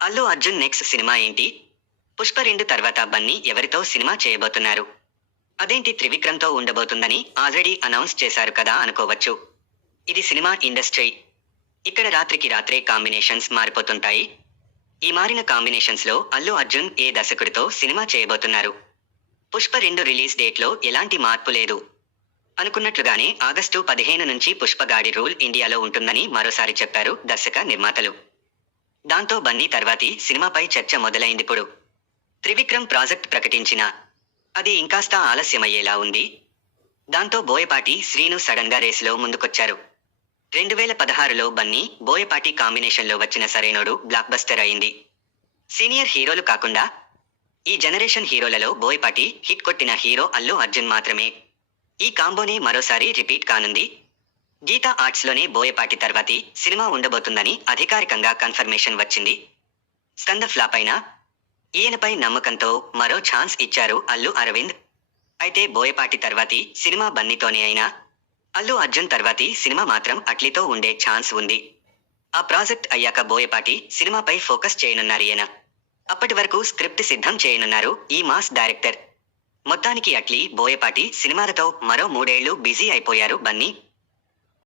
Allu Arjun next cinema ఏంటి? 'పుష్ప 2' తర్వాత బన్నీ ఎవరితో సినిమా చేయబోతున్నారు? అదేంటి త్రివిక్రమ్‌తో ఉండబోతుందని ఆల్రెడీ అనౌన్స్ చేశారు కదా అనుకోవచ్చు. ఇది సినిమా ఇండస్ట్రీ. ఇక్కడ రాత్రికి రాత్రే కాంబినేషన్స్ మారిపోతుంటాయి. ఈ మారిన కాంబినేషన్స్‌లో అల్లు అర్జున్ ఏ దర్శకుడితో సినిమా చేయబోతున్నారు? 'పుష్ప 2' రిలీజ్ డేట్‌లో ఎలాంటి మార్పు లేదు. అనుకున్నట్లుగానే ఆగస్టు 15 నుంచి 'పుష్ప గాడి రూల్' ఇండియాలో ఉంటుందని మరోసారి చెప్పారు దర్శక నిర్మాతలు. దాంతో బన్నీ తర్వాతి సినిమాపై చర్చ మొదలైందిప్పుడు. త్రివిక్రమ్ ప్రాజెక్ట్ ప్రకటించినా అది ఇంకాస్త ఆలస్యమయ్యేలా ఉంది. దాంతో బోయపాటి శ్రీను సడన్గా రేసులో ముందుకొచ్చారు. 2016లో బన్నీ బోయపాటి కాంబినేషన్లో వచ్చిన సరైనోడు బ్లాక్ బస్టర్ అయింది. సీనియర్ హీరోలు కాకుండా ఈ జనరేషన్ హీరోలలో బోయపాటి హిట్ కొట్టిన హీరో అల్లు అర్జున్ మాత్రమే. ఈ కాంబోనే మరోసారి రిపీట్ కానుంది. గీతా ఆర్ట్స్లోనే బోయపాటి తర్వాతి సినిమా ఉండబోతుందని అధికారికంగా కన్ఫర్మేషన్ వచ్చింది. స్కంద ఫ్లాప్ అయినా ఈయనపై నమ్మకంతో మరో ఛాన్స్ ఇచ్చారు అల్లు అరవింద్. అయితే బోయపాటి తర్వాతి సినిమా బన్నీతోనే అయినా అల్లు అర్జున్ తర్వాతి సినిమా మాత్రం అట్లీతో ఉండే ఛాన్స్ ఉంది. ఆ ప్రాజెక్ట్ అయ్యాక బోయపాటి సినిమాపై ఫోకస్ చేయనున్నారీయన. అప్పటి వరకు స్క్రిప్ట్ సిద్ధం చేయనున్నారు ఈ మాస్ డైరెక్టర్. మొత్తానికి అట్లీ బోయపాటి సినిమాలతో మరో 3 ఏళ్లు బిజీ అయిపోయారు బన్నీ.